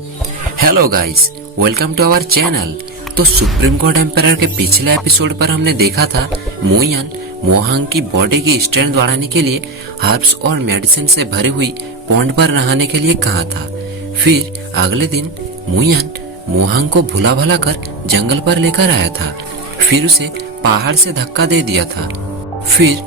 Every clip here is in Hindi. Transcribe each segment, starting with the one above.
Hello guys, welcome to our channel. तो सुप्रीम कोर्ट एम्पायर के पिछले एपिसोड पर हमने देखा था मुयान मोहांग की बॉडी की स्ट्रेंथ बढ़ाने के लिए हर्ब्स और मेडिसिन से भरी हुई पॉन्ड पर नहाने के लिए कहा था। फिर अगले दिन मुयान मोहांग को भुला भला कर जंगल पर लेकर आया था। फिर उसे पहाड़ से धक्का दे दिया था। फिर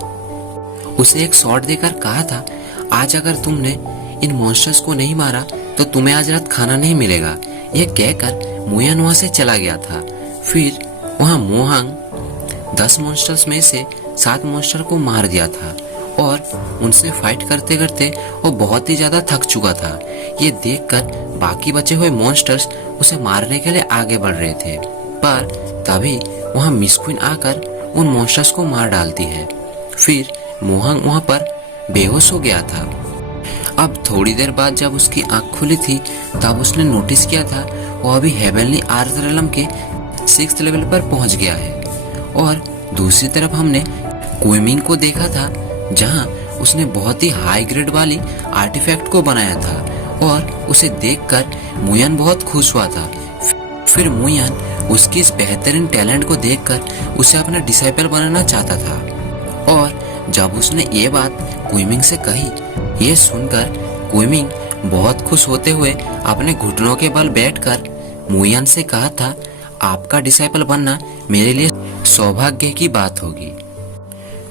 उसे एक शॉट देकर कहा था, आज अगर तुमने इन मॉन्स्टर्स को नहीं मारा तो तुम्हें आज रात खाना नहीं मिलेगा। यह कहकर मुयान वहां से चला गया था। फिर वहां मोहांग 10 मॉन्स्टर्स में से 7 मॉन्स्टर को मार दिया था और उनसे फाइट करते करते वो बहुत ही ज्यादा थक चुका था। ये देखकर बाकी बचे हुए मॉन्स्टर्स उसे मारने के लिए आगे बढ़ रहे थे, पर तभी वहां मिस क्वीन आकर उन मॉन्स्टर्स को मार डालती है। फिर मोहांग वहां पर बेहोश हो गया था। अब थोड़ी देर बाद जब उसकी आंख खुली थी तब उसने नोटिस किया था वो अभी हेवनली आर्थ रेलम के 6th लेवल पर पहुंच गया है। और दूसरी तरफ हमने क्विमिंग को देखा था जहां उसने बहुत ही हाई ग्रेड वाली आर्टिफैक्ट को बनाया था और उसे देखकर मुयान बहुत खुश हुआ था। फिर मुयान उसकी इस बेहतरीन टैलेंट को देखकर उसे अपना डिसाइपल बनाना चाहता था। और जब उसने ये बात क्विमिंग से कही, ये सुनकर क्विमिंग बहुत खुश होते हुए अपने घुटनों के बल बैठकर मुयान से कहा था, आपका डिसाइपल बनना मेरे लिए सौभाग्य की बात होगी।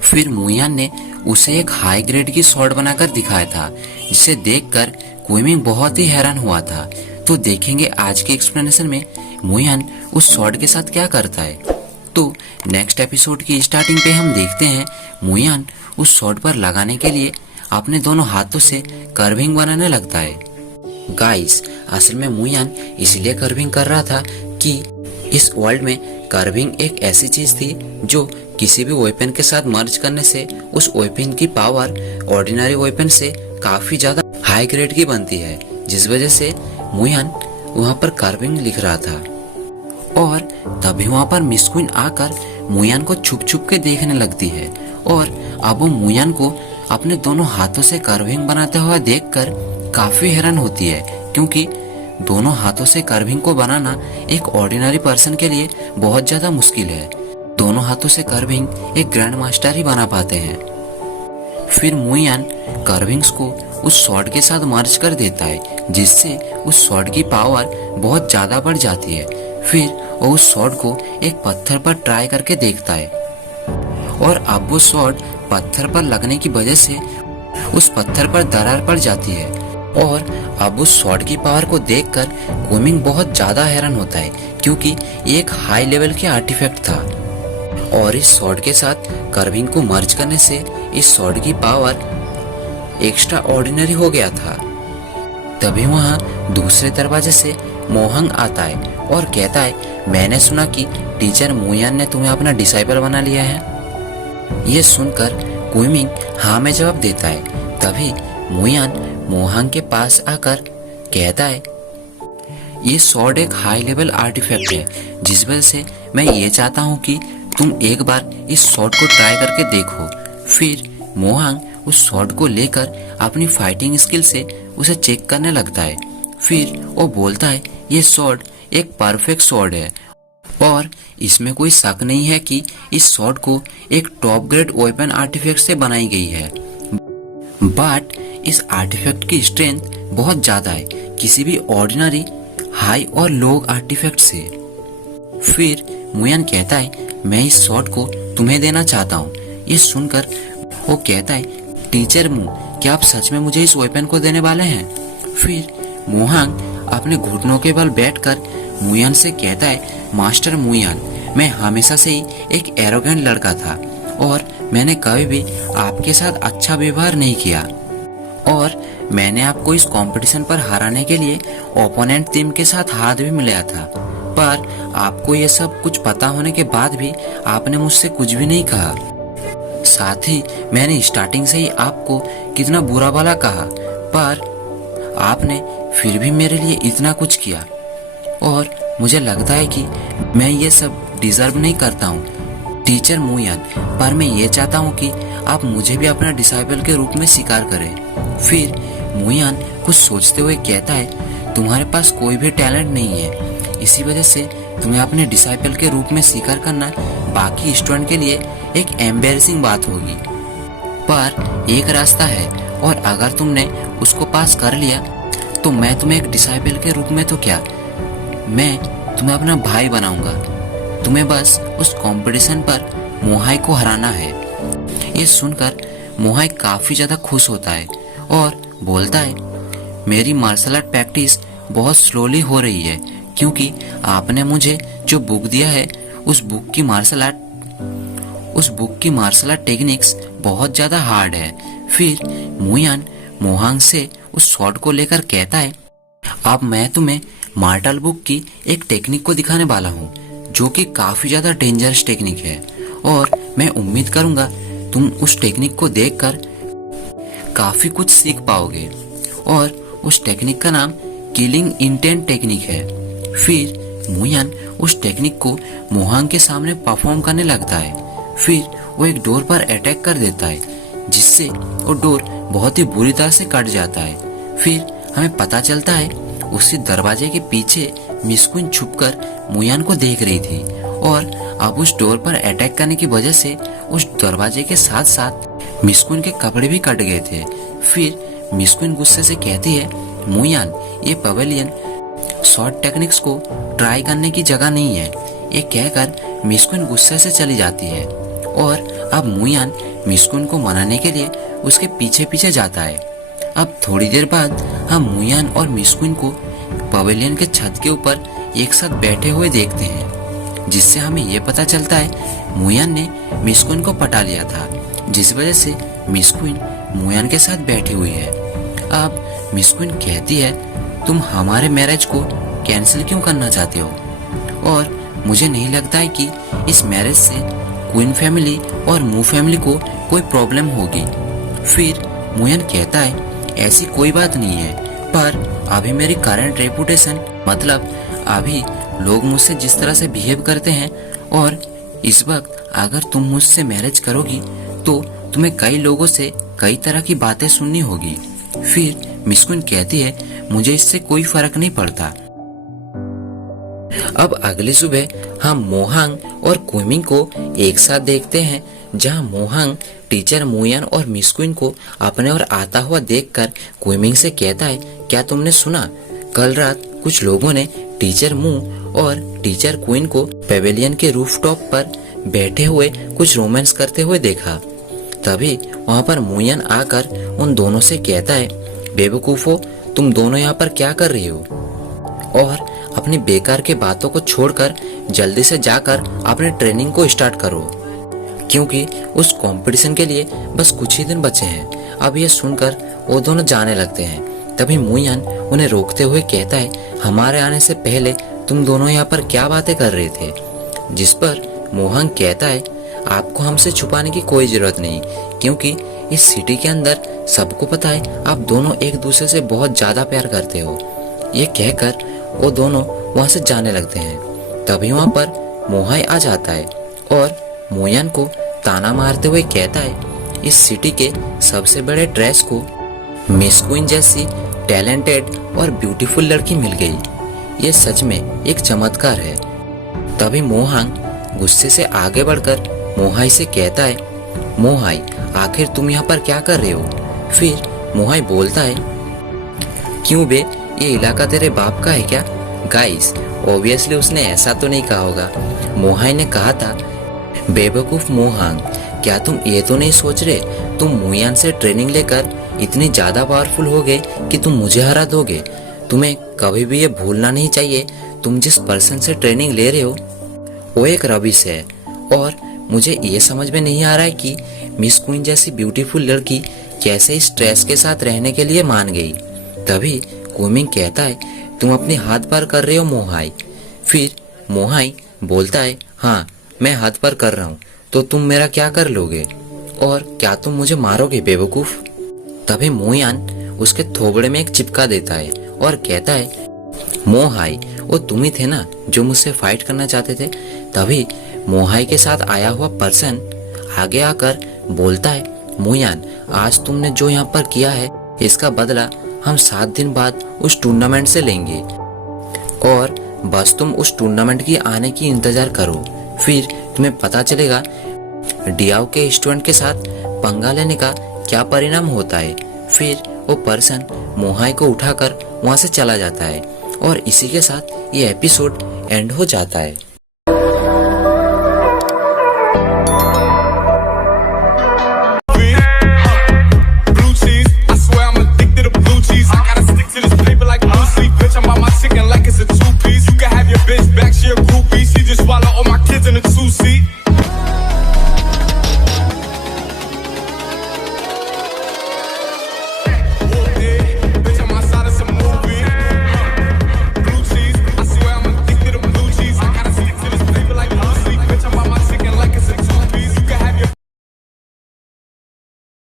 फिर मुयान ने उसे एक हाई ग्रेड की स्वॉर्ड बनाकर दिखाया था, जिसे देखकर क्विमिंग बहुत ही हैरान हुआ था। तो देखेंगे आज के एक्सप्लेनेशन में मुयान उस स्वॉर्ड के साथ क्या करता है। तो नेक्स्ट एपिसोड की स्टार्टिंग पे हम देखते हैं मुयान उस स्वॉर्ड पर लगाने के लिए अपने दोनों हाथों से कर्विंग बनाने लगता है। गाइस, असल में मुयान इसलिए कर्विंग कर रहा था कि इस वर्ल्ड में कर्विंग एक ऐसी चीज थी जो किसी भी वेपन के साथ मर्ज करने से उस वेपन की पावर ऑर्डिनरी वेपन से काफी ज्यादा हाई ग्रेड की बनती है, जिस वजह से मुयान वहां पर कर्विंग लिख रहा था। और तभी वहां पर मिस क्वीन आकर मुयान को छुप छुप के देखने लगती है और अब वो मुयान को अपने दोनों हाथों से कर्विंग बनाते हुए देखकर काफी हैरान होती है, क्योंकि दोनों हाथों से कर्विंग को बनाना एक ऑर्डिनरी पर्सन के लिए बहुत ज्यादा मुश्किल है। दोनों हाथों से कर्विंग एक ग्रैंड मास्टर ही बना पाते हैं। फिर मुयान कर्विंग्स को उस स्वॉर्ड के साथ मर्ज कर देता है, जिससे उस स्वॉर्ड की पावर बहुत ज्यादा बढ़ जाती है। फिर वो उस स्वॉर्ड को एक पत्थर पर ट्राई करके देखता है और अब वो स्वॉर्ड पत्थर पर लगने की वजह से उस पत्थर पर दरार पड़ जाती है। और अब उस स्वॉर्ड की पावर को देखकर क्विमिंग बहुत ज्यादा हैरान होता है, क्योंकि ये एक हाई लेवल के आर्टिफैक्ट था और इस स्वॉर्ड के साथ कर्विंग को मर्ज करने से इस स्वॉर्ड की पावर एक्स्ट्रा ऑर्डिनरी हो गया था। तभी वहां दूसरे दरवाजे से मोहांग आता है और कहता है, मैंने सुना कि टीचर मुयान ने तुम्हें अपना डिसाइपल बना लिया है। ये सुनकर क्विमिंग हाँ में जवाब देता है। तभी मुयान मोहांग के पास आकर कहता है, ये स्वॉर्ड एक हाई लेवल आर्टिफैक्ट है, जिस वजह से मैं ये चाहता हूँ कि तुम एक बार इस स्वॉर्ड को ट्राई करके देखो। फिर मोहांग उस स्वॉर्ड को लेकर अपनी फाइटिंग स्किल से उसे चेक करने लगता है। फिर वो बोलता है, ये स्वॉर्ड एक परफेक्ट स्वॉर्ड है और इसमें कोई शक नहीं है कि इस स्वॉर्ड को एक टॉप ग्रेड वेपन आर्टिफैक्ट से बनाई गई है, बट इस आर्टिफैक्ट की स्ट्रेंथ बहुत ज्यादा है किसी भी ऑर्डिनरी हाई और लो आर्टिफैक्ट से। फिर मुयान कहता है, मैं इस स्वॉर्ड को तुम्हें देना चाहता हूँ। ये सुनकर वो कहता है, टीचर मू, क्या आप सच में मुझे इस वेपन को देने वाले हैं? फिर मोहांग अपने घुटनों के बल बैठकर मुयान से कहता है, मास्टर मुयान, मैं हमेशा से ही एक एरोगेंट लड़का था और मैंने कभी भी आपके साथ अच्छा व्यवहार नहीं किया और मैंने आपको इस कंपटीशन पर हराने के लिए ओपोनेंट टीम के साथ हाथ भी मिलाया था, पर आपको ये सब कुछ पता होने के बाद भी आपने मुझसे कुछ भी नहीं कहा। साथ ही मैंने स्टार्टिंग से ही आपको कितना बुरा भला कहा, पर आपने फिर भी मेरे लिए इतना कुछ किया और मुझे लगता है कि मैं ये सब डिजर्व नहीं करता हूँ टीचर मुयान, पर मैं ये चाहता हूँ कि आप मुझे भी अपना डिसाइपल के रूप में स्वीकार करें। फिर मुयान कुछ सोचते हुए कहता है, तुम्हारे पास कोई भी टैलेंट नहीं है, इसी वजह से तुम्हें अपने डिसाइपल के रूप में स्वीकार करना बाकी स्टूडेंट के लिए एक एम्बैरेसिंग बात होगी। पर एक रास्ता है, और अगर तुमने उसको पास कर लिया तो मैं तुम्हें एक डिसाइपल के रूप में तो क्या, मैं तुम्हें अपना भाई बनाऊंगा। तुम्हें बस उस कंपटीशन पर मोहाई को हराना है। ये सुनकर मोहाई काफ़ी ज़्यादा खुश होता है और बोलता है, मेरी मार्शल आर्ट प्रैक्टिस बहुत स्लोली हो रही है, क्योंकि आपने मुझे जो बुक दिया है उस बुक की मार्शल आर्ट टेक्निक्स बहुत ज़्यादा हार्ड है। फिर मुयान मोहांग से उस शॉट को लेकर कहता है, अब मैं तुम्हें मार्टल बुक की एक टेक्निक को दिखाने वाला हूँ, जो कि काफ़ी ज़्यादा डेंजरस टेक्निक है, और मैं उम्मीद करूँगा तुम उस टेक्निक को देखकर काफ़ी कुछ सीख पाओगे। और उस टेक्निक का नाम किलिंग इंटेंट टेक्निक है। फिर मुयान उस टेक्निक को मोहांग के सामने परफॉर्म करने लगता है। फिर वो एक डोर पर अटैक कर देता है, जिससे वो डोर बहुत ही बुरी तरह से कट जाता है। फिर हमें पता चलता है उसी दरवाजे के पीछे मिस क्वीन छुपकर मुयान को देख रही थी, और अब उस डोर पर अटैक करने की वजह से उस दरवाजे के साथ साथ मिस क्वीन के कपड़े भी कट गए थे। फिर मिस क्वीन गुस्से से कहती है, मुयान, ये पवेलियन शॉर्ट टेक्निक्स को ट्राई करने की जगह नहीं है। ये कहकर मिस क्वीन गुस्से से चली जाती है, और अब मुयान मिस क्वीन को मनाने के लिए उसके पीछे पीछे जाता है। अब थोड़ी देर बाद हम मुयान और मिस क्वीन को पवेलियन के छत के ऊपर एक साथ बैठे हुए देखते हैं, जिससे हमें यह पता चलता है मुयान ने मिस क्वीन को पटा लिया था, जिस वजह से मिस क्वीन मुयान के साथ बैठी हुई है। अब मिस क्वीन कहती है, तुम हमारे मैरिज को कैंसिल क्यों करना चाहते हो? और मुझे नहीं लगता है कि इस मैरिज से क्वीन फैमिली और मू फैमिली को कोई प्रॉब्लम होगी। फिर मुयान कहता है, ऐसी कोई बात नहीं है, पर अभी मेरी करंट रेपुटेशन, मतलब अभी लोग मुझसे जिस तरह से बिहेव करते हैं, और इस वक्त अगर तुम मुझसे मैरिज करोगी तो तुम्हें कई लोगों से कई तरह की बातें सुननी होगी। फिर मिस क्वीन कहती है, मुझे इससे कोई फर्क नहीं पड़ता। अब अगली सुबह हम मोहांग और क्विमिंग को एक साथ देखते हैं, जहां मोहांग टीचर मुयान और मिस क्वीन को अपने और आता हुआ देखकर क्विमिंग से कहता है, क्या तुमने सुना? कल रात कुछ लोगों ने टीचर मू और टीचर क्वीन को पेवेलियन के रूफटॉप पर बैठे हुए कुछ रोमांस करते हुए देखा। तभी वहां पर मुयान आकर उन दोनों से कहता है, बेवकूफो, तुम दोनों यहाँ पर क्या कर रही हो? और अपनी बेकार के बातों को छोड़कर जल्दी से जाकर अपने ट्रेनिंग को स्टार्ट करो, क्योंकि उस कंपटीशन के लिए बस कुछ ही दिन बचे हैं। अब ये सुनकर वो दोनों जाने लगते हैं। तभी मुयान उन्हें रोकते हुए कहता है, हमारे आने से पहले तुम दोनों यहाँ पर क्या बातें कर रहे थे? जिस पर मोहन कहता है, आपको हमसे छुपाने की कोई जरूरत नहीं, क्योंकि इस सिटी के अंदर सबको पता है आप दोनों एक दूसरे से बहुत ज्यादा प्यार करते हो। ये कहकर वो दोनों वहां से जाने लगते हैं। तभी वहां पर मोहाई आ जाता है और मोयान को ताना मारते हुए कहता है, इस सिटी के सबसे बड़े ड्रेस को मिस क्वीन जैसी टैलेंटेड और ब्यूटीफुल लड़की मिल गई। ये सच में एक चमत्कार है। तभी मोहांग गुस्से से आगे बढ़कर मोहाई से कहता है, मोहाई, आखिर तुम यहाँ पर क्या कर रहे हो? फिर मोहाई बोलता है, क्यों बे, ये इलाका तेरे बाप का है क्या? गाइस, ऑब्वियसली उसने ऐसा तो नहीं कहा होगा। मोहाई ने कहा था, बेवकूफ मोहांग, क्या तुम ये तो नहीं सोच रहे तुम मुयान से ट्रेनिंग लेकर इतनी ज्यादा पावरफुल हो गए कि तुम मुझे हरा दोगे? तुम्हें कभी भी ये भूलना नहीं चाहिए, तुम जिस पर्सन से ट्रेनिंग ले रहे हो वो एक रबिश है। और मुझे ये समझ में नहीं आ रहा है कि मिस क्वीन जैसी ब्यूटीफुल लड़की कैसे इस स्ट्रेस के साथ रहने के लिए मान गई। तभी क्विमिंग कहता है, तुम अपनी हाथ पर कर रहे हो मोहाई। फिर मोहाई बोलता है, हाँ मैं हाथ पर कर रहा हूँ, तो तुम मेरा क्या कर लोगे? और क्या तुम मुझे मारोगे बेवकूफ? तभी मोयान उसके थोबड़े में एक चिपका देता है और कहता है, मोहाई, वो तुम ही थे ना जो मुझसे फाइट करना चाहते थे? तभी मोहाई के साथ आया हुआ पर्सन आगे आकर बोलता है, मोयान, आज तुमने जो यहाँ पर किया है इसका बदला हम 7 दिन बाद उस टूर्नामेंट से लेंगे और बस तुम उस टूर्नामेंट की आने की इंतजार करो। फिर तुम्हें पता चलेगा डियाओ के स्टूडेंट के साथ पंगा लेने का क्या परिणाम होता है। फिर वो पर्सन मोहाई को उठाकर वहां से चला जाता है और इसी के साथ ये एपिसोड एंड हो जाता है।